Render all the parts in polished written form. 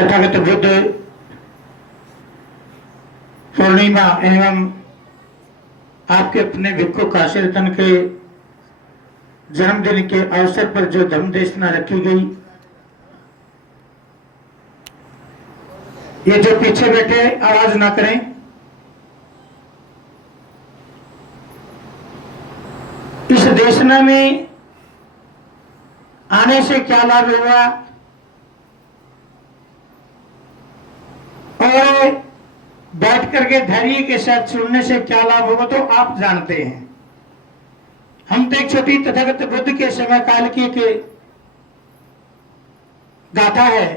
तथागत बुद्ध पूर्णिमा एवं आपके अपने भिक्षु काशीरतन के जन्मदिन के अवसर पर जो धम्म देशना रखी गई, ये जो पीछे बैठे आवाज ना करें। इस देशना में आने से क्या लाभ होगा और बैठ करके धैर्य के साथ सुनने से क्या लाभ होगा तो आप जानते हैं। हम तो एक छोटी तथागत बुद्ध के समय काल की गाथा है।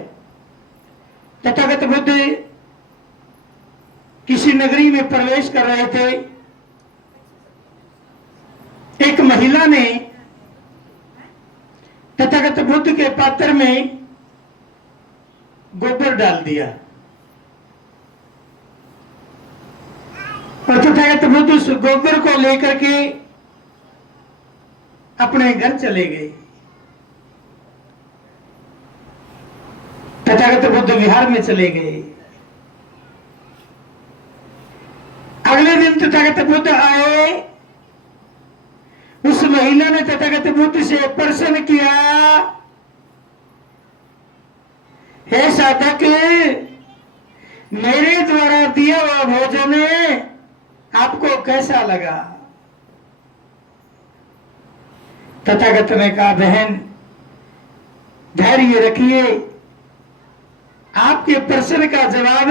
तथागत बुद्ध किसी नगरी में प्रवेश कर रहे थे। एक महिला ने तथागत बुद्ध के पात्र में गोबर डाल दिया और तथागत बुद्ध उस गोबर को लेकर के अपने घर चले गए। तथागत बुद्ध विहार में चले गए। अगले दिन तथागत बुद्ध आए। उस महिला ने तथागत बुद्ध से प्रश्न किया, हे साधक, मेरे द्वारा दिया हुआ भोजन आपको कैसा लगा? तथागत ने कहा, बहन धैर्य रखिए, आपके प्रश्न का जवाब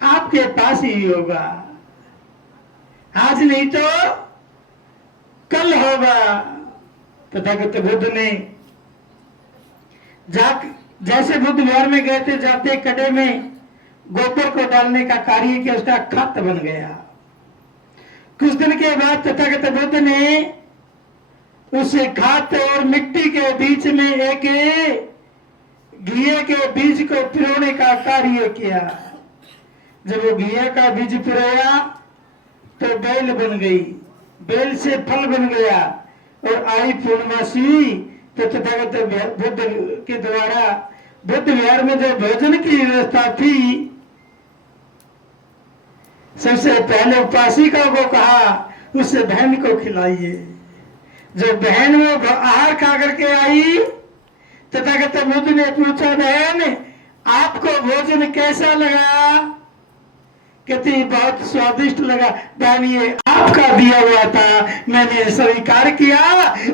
आपके पास ही होगा। आज नहीं तो कल होगा। तथागत बुद्ध ने जैसे बुद्ध विहार में गए थे, जाते कड़े में गोबर को डालने का कार्य किया, उसका खत बन गया। कुछ दिन के बाद तथागत बुद्ध ने उस खात और मिट्टी के बीच में एक घिये के बीज को पिरोने का कार्य किया। जब वो घिये का बीज पिरोया तो बेल बन गई, बेल से फल बन गया और आई पूर्णमासी। तो तथागत बुद्ध के द्वारा बुद्ध विहार में जो भोजन की व्यवस्था थी, सबसे पहले उपासिका को कहा उस बहन को खिलाइए। जो बहन वो आहार खा करके आई, तथागत बुद्ध ने पूछा, बहन आपको भोजन कैसा लगा? कहती बहुत स्वादिष्ट लगा। बहन ये आपका दिया हुआ था, मैंने स्वीकार किया,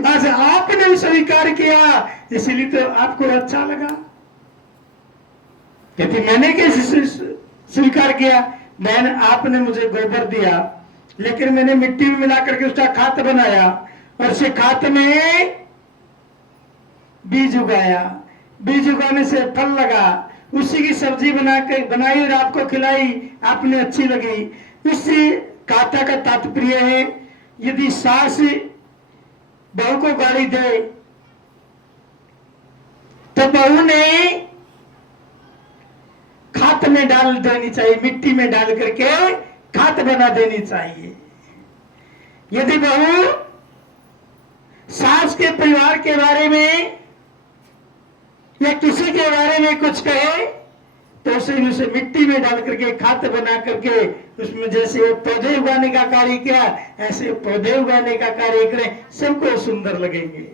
आज आपने स्वीकार किया, इसलिए तो आपको अच्छा लगा। कहती मैंने कैसे स्वीकार किया? बहन आपने मुझे गोबर दिया, लेकिन मैंने मिट्टी में मिला करके उसका खात बनाया और उस खात में बीज उगाया, बीज उगाने से फल लगा, उसी की सब्जी बनाई और आपको खिलाई, आपने अच्छी लगी। इस गाथा का तात्पर्य है, यदि सास बहू को गाली दे तो बहू ने खात में डाल देनी चाहिए, मिट्टी में डाल करके खात बना देनी चाहिए। यदि बहू सास के परिवार के बारे में या किसी के बारे में कुछ कहे तो उसे मिट्टी में डाल करके खाद बना करके उसमें जैसे वो पौधे उगाने का कार्य किया, ऐसे पौधे उगाने का कार्य करें, सबको सुंदर लगेंगे।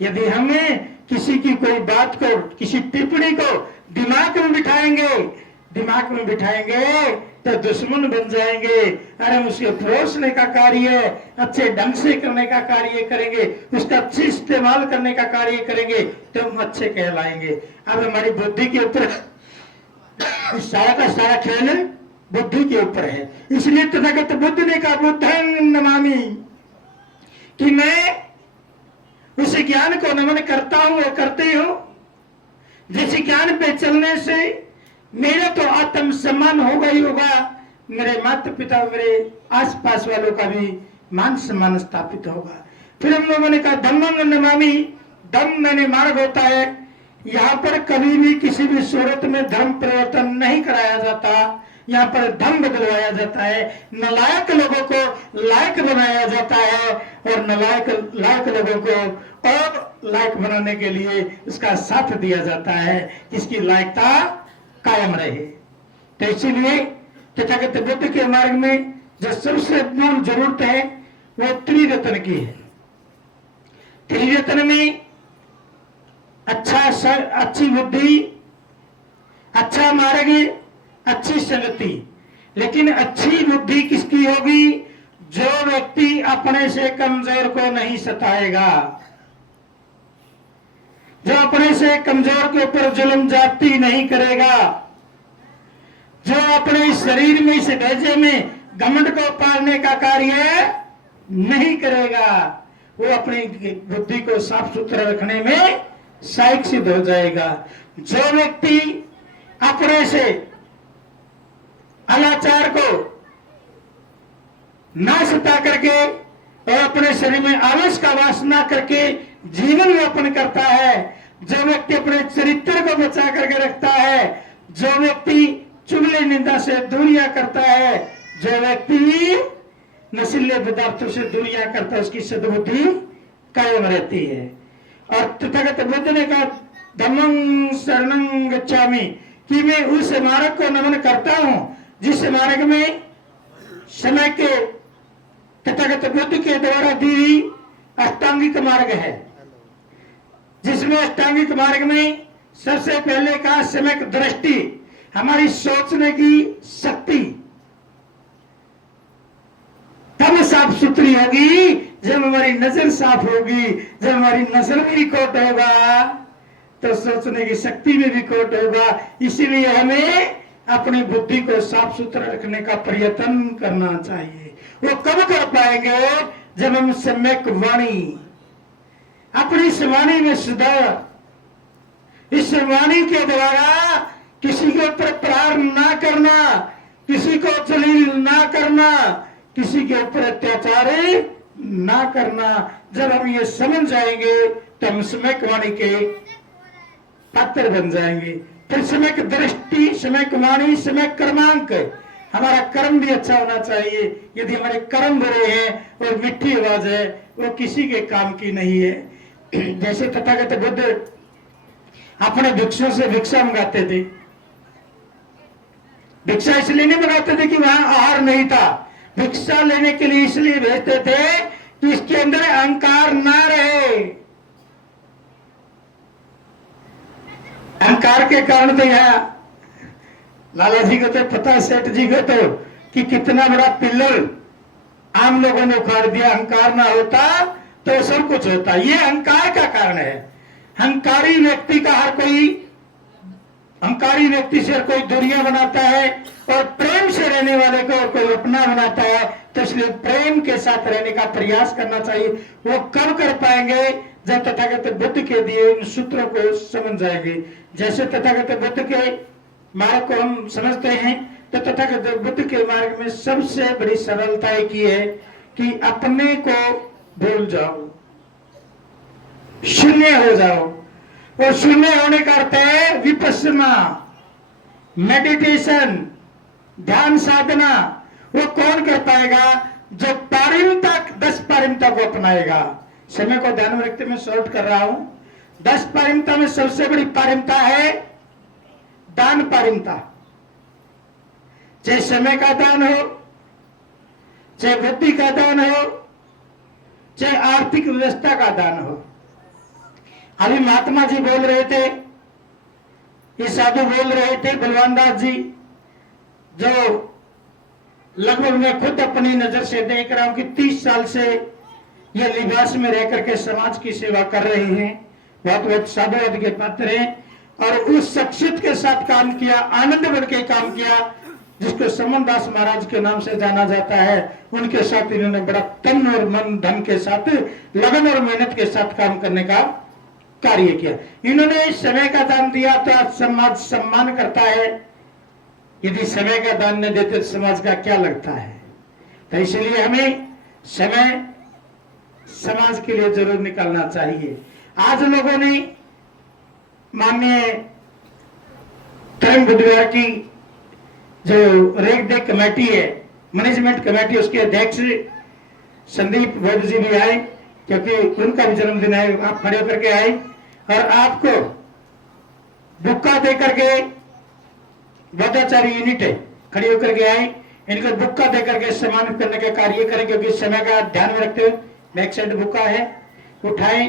यदि हमें किसी की कोई बात को, किसी टिप्पणी को दिमाग में बिठाएंगे तो दुश्मन बन जाएंगे। अरे हम उसके परोसने का कार्य अच्छे ढंग से करने का कार्य करेंगे, उसका अच्छे इस्तेमाल करने का कार्य करेंगे तो हम अच्छे कहलाएंगे। अब हमारी बुद्धि के ऊपर सारा का सारा खेल बुद्धि के ऊपर है। इसलिए तथागत बुद्ध ने कहा, बुद्धं नमामि, कि मैं उस ज्ञान को नमन करता हूं और करते हूं जिस ज्ञान पे चलने से मेरा तो आत्म सम्मान होगा ही होगा, मेरे माता पिता, मेरे आसपास वालों का भी मान सम्मान स्थापित होगा। फिर हम लोगों ने कहा धम्मं नमामि, धम्म मैंने मार्ग होता है। यहाँ पर कभी भी किसी भी सूरत में धर्म परिवर्तन नहीं कराया जाता, यहाँ पर धर्म बदलवाया जाता है। नालायक लोगों को लायक बनाया जाता है और नालायक लायक लोगों को और लायक बनाने के लिए उसका साथ दिया जाता है, इसकी लायकता कायम रहे। तो इसीलिए तथागत बुद्ध के मार्ग में जो सबसे मूल जरूरत है वो त्रिरत्न की है। त्रिरत्न में अच्छी बुद्धि, अच्छा मार्ग, अच्छी संगति। लेकिन अच्छी बुद्धि किसकी होगी? जो व्यक्ति अपने से कमजोर को नहीं सताएगा, जो अपने से कमजोर के ऊपर जुल्म जाती नहीं करेगा, जो अपने शरीर में इस ढांचे में घमंड को पालने का कार्य नहीं करेगा, वो अपनी बुद्धि को साफ सुथरा रखने में सहायक सिद्ध हो जाएगा। जो व्यक्ति अपने से अनाचार को ना सता करके और अपने शरीर में आलस का वासना करके जीवन यापन करता है, जो व्यक्ति अपने चरित्र को बचा करके रखता है, जो व्यक्ति चुगली निंदा से दूरियां करता है, जो व्यक्ति नशीले पदार्थों से दूरियां करता है, उसकी सद्बुद्धि कायम रहती है। और तथागत बुद्ध ने कहा धम्मं शरणं गच्छामि, कि मैं उस मार्ग को नमन करता हूं जिस मार्ग में समय के तथागत बुद्ध के द्वारा दी हुई अष्टांगिक मार्ग है, जिसमें अष्टांगिक मार्ग में सबसे पहले कहा सम्यक दृष्टि, हमारी सोचने की शक्ति तब साफ सुथरी होगी जब हमारी नजर साफ होगी। जब हमारी नजर में रिकॉर्ड होगा तो सोचने की शक्ति में रिकॉर्ड होगा। इसीलिए हमें अपनी बुद्धि को साफ सुथरा रखने का प्रयत्न करना चाहिए। वो कब कर पाएंगे? जब हम सम्यक वाणी, अपनी इस वाणी में सुधार, इस वाणी के द्वारा किसी के ऊपर प्रहार ना करना, किसी को जलील ना करना, किसी के ऊपर अत्याचार ना करना। जब हम ये समझ जाएंगे तो हम सम्यक वाणी के पात्र बन जाएंगे। फिर सम्यक दृष्टि, सम्यक वाणी, सम्यक कर्मांक, हमारा कर्म भी अच्छा होना चाहिए। यदि हमारे कर्म बुरे हैं और मिठी आवाज है, वो किसी के काम की नहीं है। जैसे तथागत बुद्ध अपने भिक्षुओं से भिक्षा मंगाते थे। भिक्षा इसलिए नहीं मंगाते थे कि वहां आहार नहीं था, भिक्षा लेने के लिए इसलिए भेजते थे कि इसके अंदर अहंकार ना रहे। अहंकार के कारण तो यहाँ लाला जी को तो पता है, सेठ जी को तो, कि कितना बड़ा पिल्लर आम लोगों ने उखाड़ दिया। अहंकार ना होता तो सब कुछ होता। ये अहंकार का कारण है। अहंकारी व्यक्ति का हर कोई, अहंकारी व्यक्ति से हर कोई दूरियां बनाता है और प्रेम से रहने वाले को और कोई अपना बनाता है। तो इसलिए प्रेम के साथ रहने का प्रयास करना चाहिए। वो कब कर पाएंगे? जब तथागत बुद्ध के दिए इन सूत्रों को समझ जाएंगे। जैसे तथागत बुद्ध के मार्ग को हम समझते हैं तो तथागत बुद्ध के मार्ग में सबसे बड़ी सरलता एक ही है कि अपने को भूल जाओ, शून्य हो जाओ। और शून्य होने का अर्थ है विपस्सना, मेडिटेशन, ध्यान साधना। वो कौन कर पाएगा? जो पारिमता, 10 पारिमता को अपनाएगा। समय को ध्यान में रखते मैं शॉर्ट कर रहा हूं। 10 पारिमता में सबसे बड़ी पारिमता है दान पारिमता। चाहे समय का दान हो, चाहे बुद्धि का दान हो, चाहे आर्थिक व्यवस्था का दान हो। अभी महात्मा जी बोल रहे थे, ये साधु बोल रहे थे, बलवान दास जी, जो लगभग मैं खुद अपनी नजर से देख रहा हूं कि 30 साल से ये लिबास में रह करके समाज की सेवा कर रहे हैं। बहुत बहुत साधुवाद के पात्र हैं और उस शख्सियत के साथ काम किया, आनंद बन के काम किया, जिसको समन दास महाराज के नाम से जाना जाता है। उनके साथ इन्होंने बड़ा तन और मन धन के साथ, लगन और मेहनत के साथ काम करने का कार्य किया। इन्होंने समय का दान दिया तो आज समाज सम्मान करता है। यदि समय का दान न देते तो समाज का क्या लगता है? तो इसलिए हमें समय समाज के लिए जरूर निकालना चाहिए। आज लोगों ने माननीय तरंग बुधवार की जो रेख देख कमेटी है, मैनेजमेंट कमेटी, उसके अध्यक्ष संदीप वैद्य जी भी आए क्योंकि उनका भी जन्मदिन है। आप खड़े होकर के आए और आपको बुक्का दे करके, बोधाचार्य यूनिट है, खड़े होकर के आए, इनको बुक्का दे करके सम्मानित करने का कार्य करें। क्योंकि समय का ध्यान में रखते हुए बैक साइड बुक्का है, उठाएं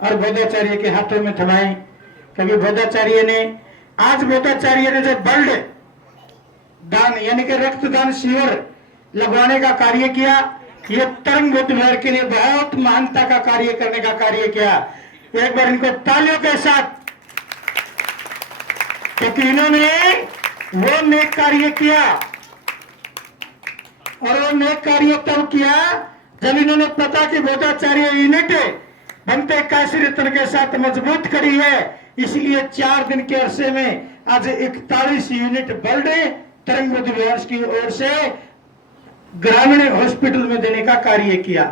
और बोधाचार्य के हाथों में थमाएं। क्योंकि बोधाचार्य ने आज बोधाचार्य ने जो ब्लड दान यानी कि रक्तदान शिविर लगवाने का कार्य किया, ये तरंग बुद्ध के लिए बहुत महानता का कार्य करने का कार्य किया। एक बार इनको तालियों के साथ, क्योंकि इन्होंने वो नेक कार्य किया और वो नेक कार्य तब किया जब इन्होंने पता कि बोधाचार्य यूनिट बनते काशी रत्न के साथ मजबूत खड़ी है। इसलिए 4 दिन के अरसे में आज 41 यूनिट ब्लड तरंग बुद्ध की ओर से ग्रामीण हॉस्पिटल में देने का कार्य किया।